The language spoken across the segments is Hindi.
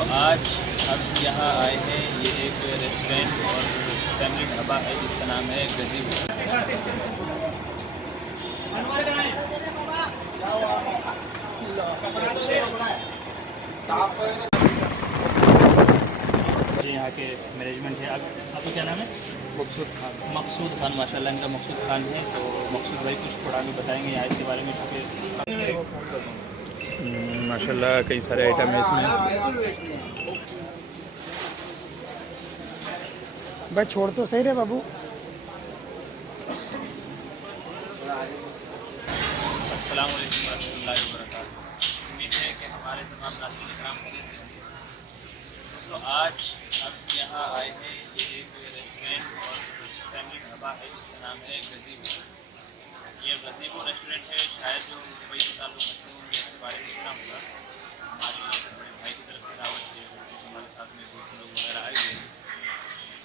तो आज हम यहाँ आए हैं, ये एक रेस्टोरेंट और फैमिली ढाबा है जिसका नाम है गजीबो। जी यहाँ के मैनेजमेंट है। आपका क्या नाम है? मकसूद खान। मकसूद खान, माशाल्लाह इनका मकसूद खान है। तो मकसूद भाई कुछ थोड़ा भी बताएंगे यहाँ इसके बारे में। माशाल्लाह कई सारे आइटम है इसमें। भाई छोड़ तो सही रे बाबू। अस्सलाम वालेकुम रहमतुल्लाहि व बरकातहू। उम्मीद है कि हमारे तमाम नाज़रीन इकराम खैरियत से होंगे। तो आज हम यहाँ आए हैं, ये एक रेस्टोरेंट और फैमिली ढाबा है जिसका नाम है गजीबो। ये गजीबो रेस्टोरेंट है, शायद जो मुंबई से ताल्लुक़ रखते हैं उन्हें इसके बारे में सुना होगा। हमारे बड़े भाई की तरफ से दावत है, हमारे साथ में दोस्त लोग वगैरह आए हुए हैं।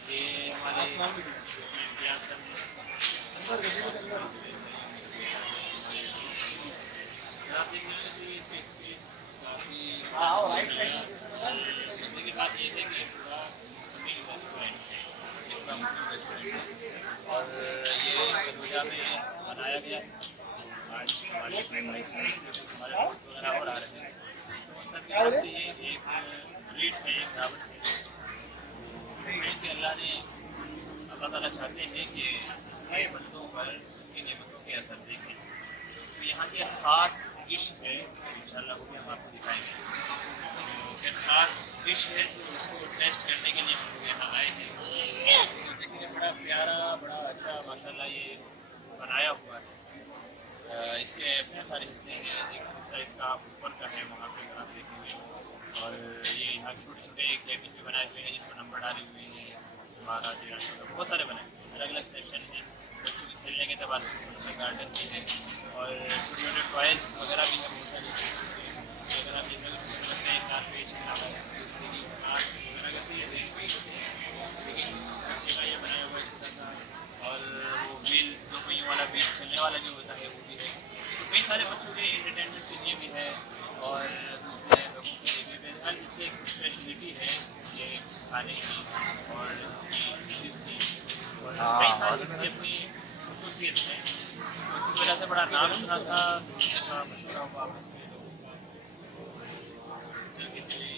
ये हमारे इम्तियाज़ सर आप देख रहे हैं कि इसका स्पेस काफ़ी जैसे कि बात ये है कि पूरा मुस्लिम रेस्टोरेंट है, ये पूरा मुस्लिम रेस्टोरेंट है और ये बलूजा में बनाया गया है। आज हमारे हमारे दोस्त वगैरह और आ रहे हैं, तो सबकी तरफ से ये एक ट्रीट है, एक दावत है कि अल्लाह ने अल्लाह ताला चाहते हैं कि इसके बंदों पर इसकी नेमतों के असर देखें। तो यहाँ की ख़ास डिश है, इंशाल्लाह वो भी हम आपको दिखाएंगे। तो एक ख़ास डिश है उसको टेस्ट करने के लिए हम लोग यहाँ आए हैं। देखिए बड़ा प्यारा, बड़ा अच्छा माशाल्लाह ये बनाया हुआ है। इसके बहुत सारे हिस्से हैं। एक हिस्सा इसका ऊपर का है, वहाँ पे अगर आप देखेंगे, और ये यहाँ छोटे छोटे केबिन भी बनाए हुए हैं जिसको नंबर डाले हुए हैं, 12, 13, 14 बहुत सारे बनाए हुए हैं। अलग अलग सेक्शन हैं, बच्चों के खेलने के अतबार से बच्चा गार्डन भी है और छोटे छोटे टॉयज़ वगैरह भी हैं बहुत सारे। अगर आप देखेंगे तो छोटे बच्चे एक हाथ पे चलना है, आर्ट्स वगैरह का चाहिए थे, लेकिन बच्चे का ये बनाया हुआ है छोटा सा। और वो व्हील, 2 पहियों वाला व्हील चलने वाला जो होता है वो भी है। तो कई सारे बच्चों के एंटरटेनमेंट के लिए भी है और दूसरे लोगों के लिए भी हर इससे एक स्पेशलिटी है इसके खाने की और इसकी डिशेज़ की, और कई सारी इसकी अपनी खसूसियत है। तो इसी वजह से बड़ा नाम सुना था, मशहूर हुआ आप इसमें लोगों का। चल के चले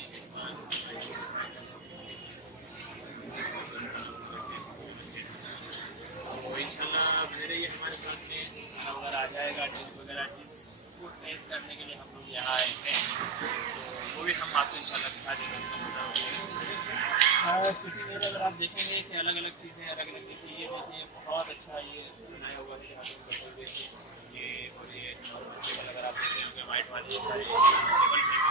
तो इंशाल्लाह बने रहिए हमारे साथ में। खाना वगैरह आ जाएगा, डिश वगैरह जिसको टेस्ट करने के लिए हम लोग यहाँ आए हैं, तो वो भी हम आपको इंशाल्लाह दिखा देंगे। इसका मज़ा सिटी में अगर आप देखेंगे कि अलग अलग चीज़ें, अलग अलग जैसे ये देखिए बहुत अच्छा ये बनाया हुआ है यहाँ पे ये, और ये टेबल अगर आप देखें होंगे वाइट वाले ये सारे टेबल हैं।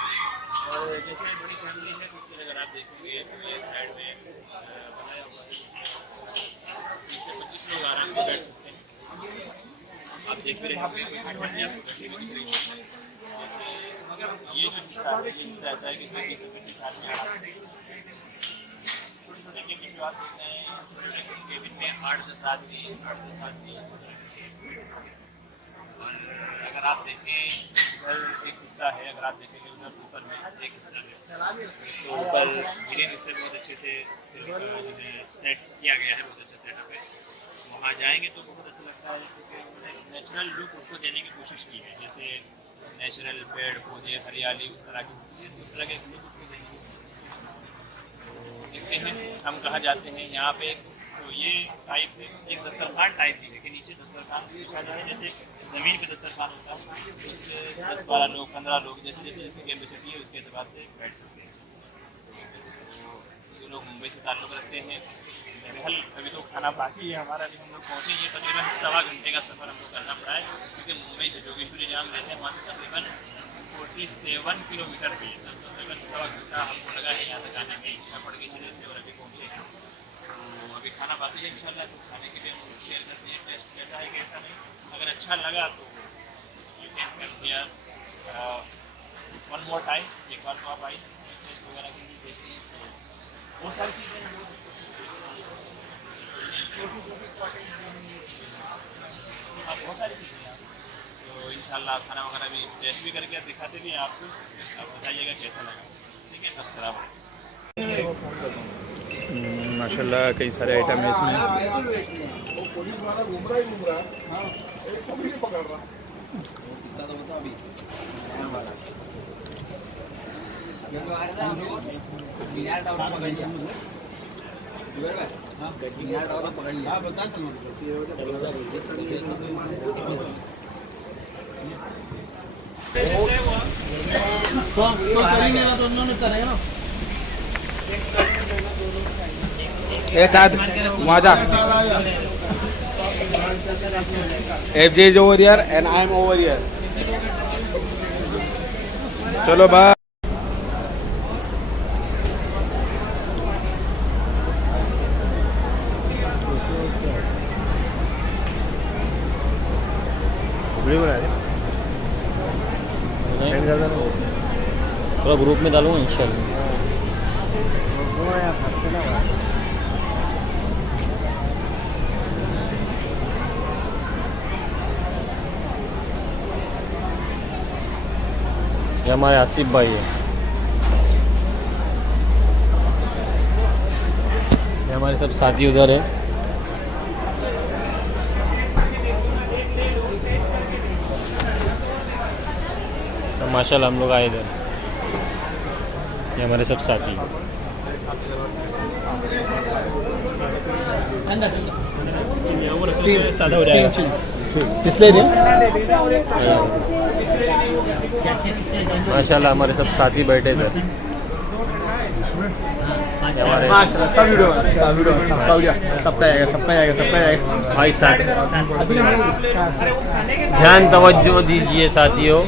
और जैसे बड़ी फैमिली है तो उसके अगर आप देखेंगे तो ये साइड में बनाया हुआ है, जिससे 25 लोग आराम से बैठ सकते हैं। आप देख रहे हैं ये जो हिस्सा है ऐसा है कि इसमें 20-25 आदमी आराम से छोटे केबिन जो आप देख रहे हैं, छोटे केबिन में 8-10 आदमी। और अगर आप देखें इधर एक हिस्सा है, अगर आप देखेंगे उधर ऊपर में एक हिस्सा है, इसके ऊपर ग्रीन हिस्से बहुत अच्छे से सेट किया गया है, बहुत अच्छा सेटअप है। वहाँ जाएंगे तो बहुत अच्छा लगता है क्योंकि उन्होंने नेचुरल लुक उसको देने की कोशिश की है। जैसे नेचुरल पेड़ पौधे हरियाली उस तरह की होती है, तो उस तरह के लुक उसको देने की कोशिश की है। देखते हैं हम कहाँ जाते हैं। यहाँ पे तो ये टाइप है, एक दस्तरखान टाइप ही है कि नीचे दस्तरखान बिछा जाए, जैसे ज़मीन पे दस्तरखान होता है, तो उसके 10-12 लोग 15 लोग जैसे जैसे जैसे कैपेसिटी है उसके अतबार से बैठ सकते हैं। जो लोग मुंबई से ताल्लुक़ रखते हैं, बहरहाल अभी तो खाना बाकी है हमारा, अभी हम लोग पहुँचे, ये तकरीबन 1.25 घंटे का सफ़र हमको करना पड़ा है क्योंकि मुंबई से जोगेश्वरी जहाँ हम रहते हैं वहाँ से तकरीबन 47 किलोमीटर पे, तकरीबन 1.25 घंटा हमको लगा है यहाँ तक आने में। यहाँ पढ़ के चले थे और अभी पहुँचे हैं, तो अभी खाना बाकी है इंशाल्लाह। तो खाने के लिए हम शेयर करते हैं टेस्ट कैसा है कैसा नहीं। अगर अच्छा लगा तो you can come here one more time, एक बार तो आप आई टेस्ट वगैरह के लिए देखिए। तो बहुत सारी चीज़ें हैं, छोटी छोटी बहुत सारी चीज़ें हैं। तो इंशाल्लाह खाना वगैरह भी टेस्ट भी करके दिखाते भी हैं आपको, आप बताइएगा कैसा लगा। ठीक है। अस्सलाम। माशाल्लाह कई सारे आइटम है इसमें। ए साथ वहाँ जा FJ is over here and I am over here. चलो बाय. थोड़ा ग्रुप में डालूंगा इंशाल्लाह। ये हमारे आसिफ भाई है, ये हमारे सब साथी उधर है। तो माशाल्लाह हम लोग आए इधर, ये हमारे सब साथी हैं। सादा हो जाएगा इसलिए माशाल्लाह हमारे सब साथी बैठे इधर। भाई साहब ध्यान तवज्जो दीजिए साथियों।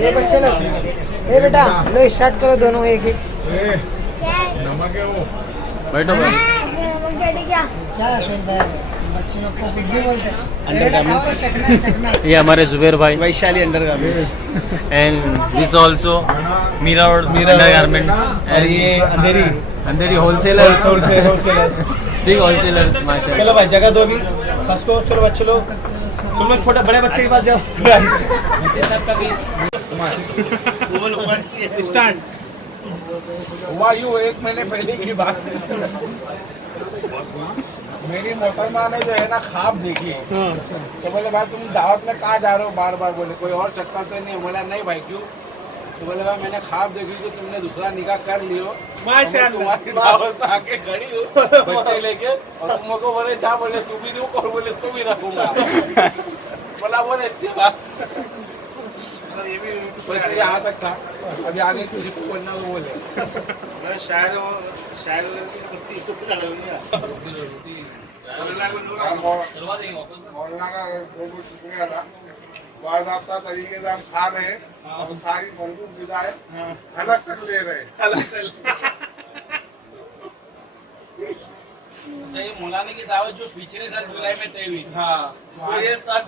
ये बच्चे लोग, ए बेटा लो स्टार्ट करो दोनों एक एक। बैठो भाई। क्या फिर बच्चे लोग को कुछ भी बोलते हैं। बेटा खाओ तो चखना चखना। ये हमारे जुबैर भाई Vaishali undergarment and this also Meera undergarments और ये Andheri Andheri wholesalers wholesalers. Big wholesalers माशाल्लाह। चलो भाई जगह दो अभी फर्स्ट को. चलो बच्चे लोग तुम लोग छोटे बड़े बच्चे के पास जाओ. स्टार्ट हुआ यूँ एक महीने पहले की बात. मेरी मोहतरमा ने जो है ना ख्वाब देखी. तो बोले भाई तुम दावत में कहाँ जा रहे हो बार बार. बोले कोई और चक्कर तो नहीं. बोला नहीं भाई क्यों. तो बोले भाई मैंने ख्वाब देखी कि तुमने दूसरा निकाह कर लियो. तुम्हारी दावत में आके खड़ी हो बच्चे लेके और तुम को बोले जा. बोले तू भी दू और बोले तू भी रखूंगा. बोला बहुत अच्छी बात. बस यहाँ तक था. अभी आगे किसी को बोलना वो बोले. मौलाना का बहुत बहुत शुक्रिया था. वादाफ्ता तरीके से हम खा रहे हैं और सारी बंदूक गिराए अलग तक ले रहे. अच्छा ये मौलाना की दावत जो पिछले साल जुलाई में तय हुई. हाँ ये साल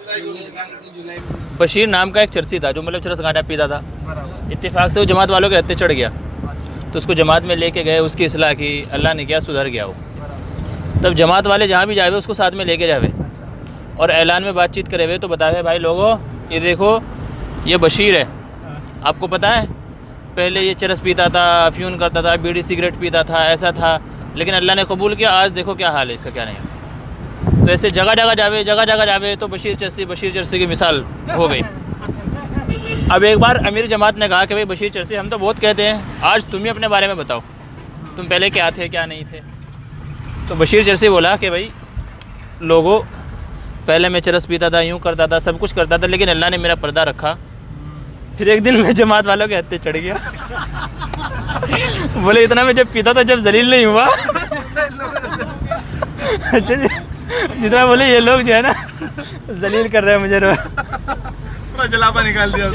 जुलाई में. बशीर नाम का एक चरसी था जो मतलब चरस गांजा पीता था। इत्तेफाक से वो जमात वालों के हत्थे चढ़ गया तो उसको जमात में लेके गए, उसकी इस्लाह की, अल्लाह ने किया सुधर गया वो। तब जमात वाले जहाँ भी जावे उसको साथ में लेके जावे और ऐलान में बातचीत करे हुए तो बतावे भाई लोगों ये देखो ये बशीर है, आपको पता है पहले ये चरस पीता था, अफ्यून करता था, बीड़ी सिगरेट पीता था, ऐसा था, लेकिन अल्लाह ने कबूल किया, आज देखो क्या हाल है इसका, क्या नहीं है। तो ऐसे जगह जगह जावे तो बशीर चरसी की मिसाल हो गई। अब एक बार अमीर जमात ने कहा कि भाई बशीर चरसी हम तो बहुत कहते हैं, आज तुम ही अपने बारे में बताओ, तुम पहले क्या थे क्या नहीं थे। तो बशीर चरसी बोला कि भाई लोगों पहले मैं चरस पीता था, यूँ करता था, सब कुछ करता था, लेकिन अल्लाह ने मेरा पर्दा रखा। फिर एक दिन मैं जमात वालों के हत्थे चढ़ गया। बोले इतना मैं जब पीता था जब जलील नहीं हुआ। अच्छा जितना बोले ये लोग जो है ना जलील कर रहे हैं मुझे, पूरा जलापा निकाल दिया।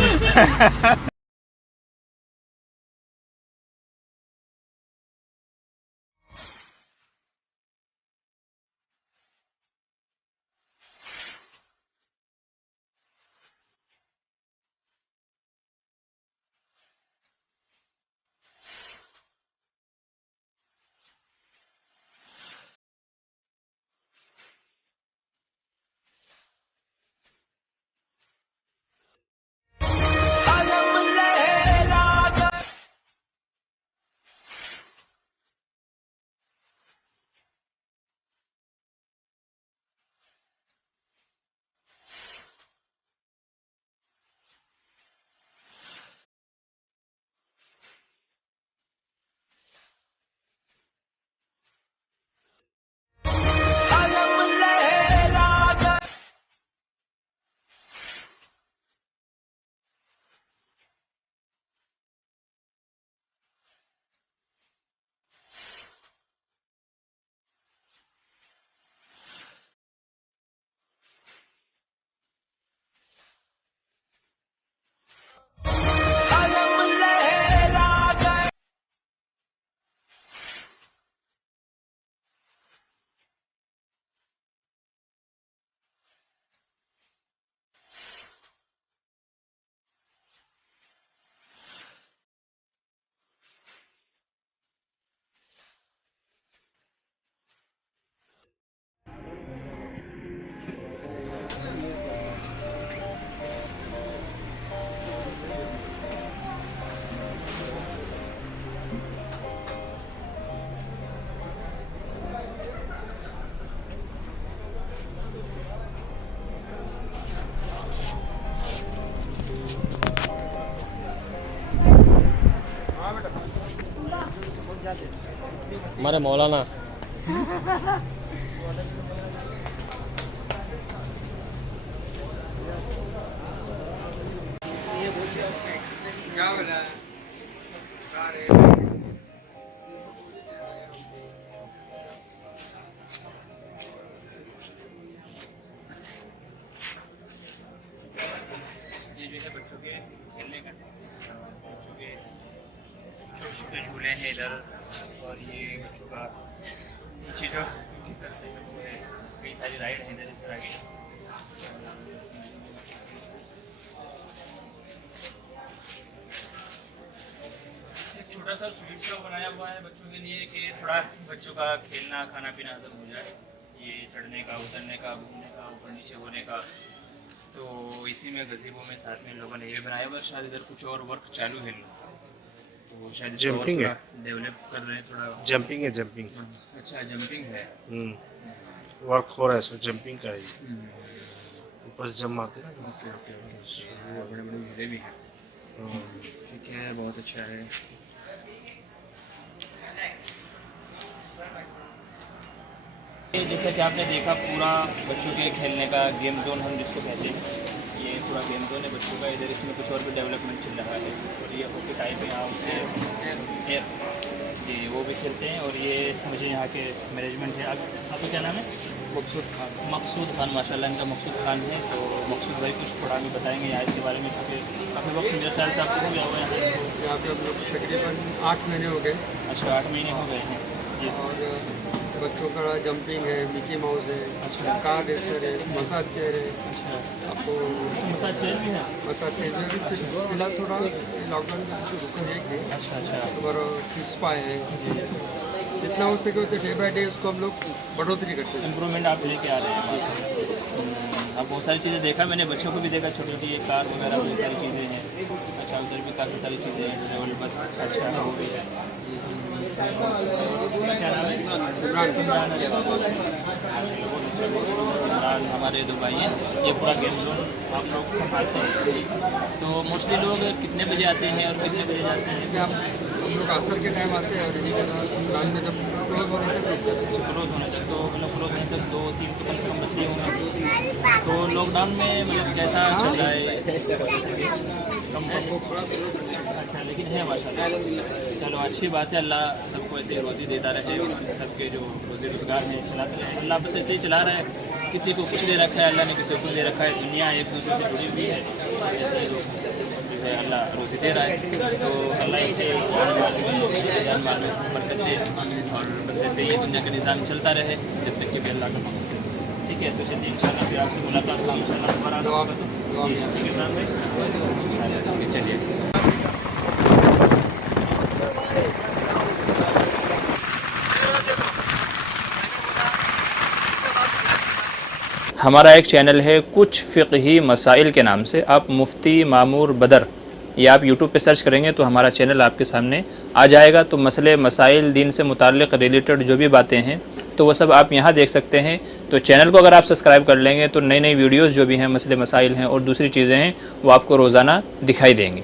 हमारे मौलाना ये जो है बच्चों के खेलने का बच्चों के छोटे छोटे झूले हैं इधर, और ये बच्चों का नीचे जो वो है, कई सारी राइड हैं इधर इस तरह की। एक छोटा सा स्वीट शॉप बनाया हुआ है बच्चों के लिए कि थोड़ा बच्चों का खेलना खाना पीना हजम हो जाए, ये चढ़ने का उतरने का घूमने का ऊपर नीचे होने का। तो इसी में गज़ीबो में साथ में लोगों ने ये बनाया हुआ, शायद इधर कुछ और वर्क चालू है, तो शायद जंपिंग है, डेवलप कर रहे हैं थोड़ा। जंपिंग है, जंपिंग। अच्छा जंपिंग है। वर्क हो रहा है इसमें, जंपिंग का है, ऊपर से जंप मारते हैं ना। ओके ओके, बड़े बड़े झूले भी हैं। ठीक है, बहुत अच्छा है। जैसा कि आपने देखा पूरा बच्चों के खेलने का गेम जोन हम जिसको कहते हैं, ये पूरा गेम जोन है बच्चों का। इधर इसमें कुछ और भी डेवलपमेंट चल रहा है, और ये हॉकी टाइप है, यहाँ से एयर जी वो भी खेलते हैं। और ये समझिए यहाँ के मैनेजमेंट है। आपका क्या नाम है? मकसूद खान। मकसूद खान, माशाल्लाह इनका मकसूद खान है। तो मकसूद भाई कुछ थोड़ा भी बताएंगे यहाँ इसके बारे में, क्योंकि काफ़ी वक्त मेरे ख्याल से आपको हो गया हुआ है यहाँ पे हम लोग तकरीबन 8 महीने हो गए। अच्छा 8 महीने हो गए हैं जी। और बच्चों का जंपिंग है, मिकी माउस है, अच्छा कार रेसर है, मसाज चेयर है। अच्छा आपको मसाज चेयर भी है? मसाज चेयर में भी फिलहाल थोड़ा लॉकडाउन में रुक देंगे। अच्छा अच्छा। और फिस्पा है, जितना हो सके उतना डे बाई डे उसको हम लोग बढ़ोतरी करते हैं। इम्प्रूवमेंट आप लेके आ रहे हैं माशाल्लाह। अब बहुत सारी चीज़ें देखा मैंने, बच्चों को भी देखा, छोटी छोटी ये कार वगैरह बहुत सारी चीज़ें हैं। अच्छा उधर भी काफ़ी सारी चीज़ें हैं, ट्रेवल बस अच्छा वो भी है। क्या नाम है? इमरान अली बाबा। इमरान हमारे दो भाई हैं। ये पूरा गेम जोन आप लोग संभालते हैं। तो मोस्टली लोग कितने बजे आते हैं और कितने बजे जाते हैं? हम लोग असर के टाइम आते हैं और इन्हीं के दुकान में जब क्लोज होने तक रुक जाते हैं। क्लोज होने तक, तो मतलब क्लोज होने तक 2-3 तो कम से कम बजते होंगे। तो लॉकडाउन में मतलब कैसा चल रहा है? कम अच्छा लेकिन है माशाल्लाह। चलो अच्छी बात है, अल्लाह सबको ऐसे रोज़ी देता रहे, और सबके जो रोज़ी रोज़गार है चलाते रहे। अल्लाह बस ऐसे ही चला रहा है, किसी को कुछ दे रखा है अल्लाह ने, किसी को कुछ दे रखा है। दुनिया एक दूसरे से जुड़ी हुई है, ऐसे ही जो है अल्लाह रोज़ी दे रहा है। तो अल्लाह के जान माल में बरकत दे, और बस ऐसे ही दुनिया का निज़ाम चलता रहे जब तक कि भी अल्लाह का मकसद है। ठीक है, तो चलिए इंशाल्लाह फिर आपसे मुलाकात होगी इंशाल्लाह दोबारा। ठीक है इमरान भाई, चलिए। हमारा एक चैनल है कुछ फ़िक़ही मसाइल के नाम से, आप मुफ्ती मामूर बदर ये आप यूट्यूब पे सर्च करेंगे तो हमारा चैनल आपके सामने आ जाएगा। तो मसले मसाइल दीन से मुताल्लिक़ रिलेटेड जो भी बातें हैं तो वो सब आप यहाँ देख सकते हैं। तो चैनल को अगर आप सब्सक्राइब कर लेंगे तो नई नई वीडियोज़ जो भी हैं, मसले मसाइल हैं और दूसरी चीज़ें हैं, वो आपको रोज़ाना दिखाई देंगी।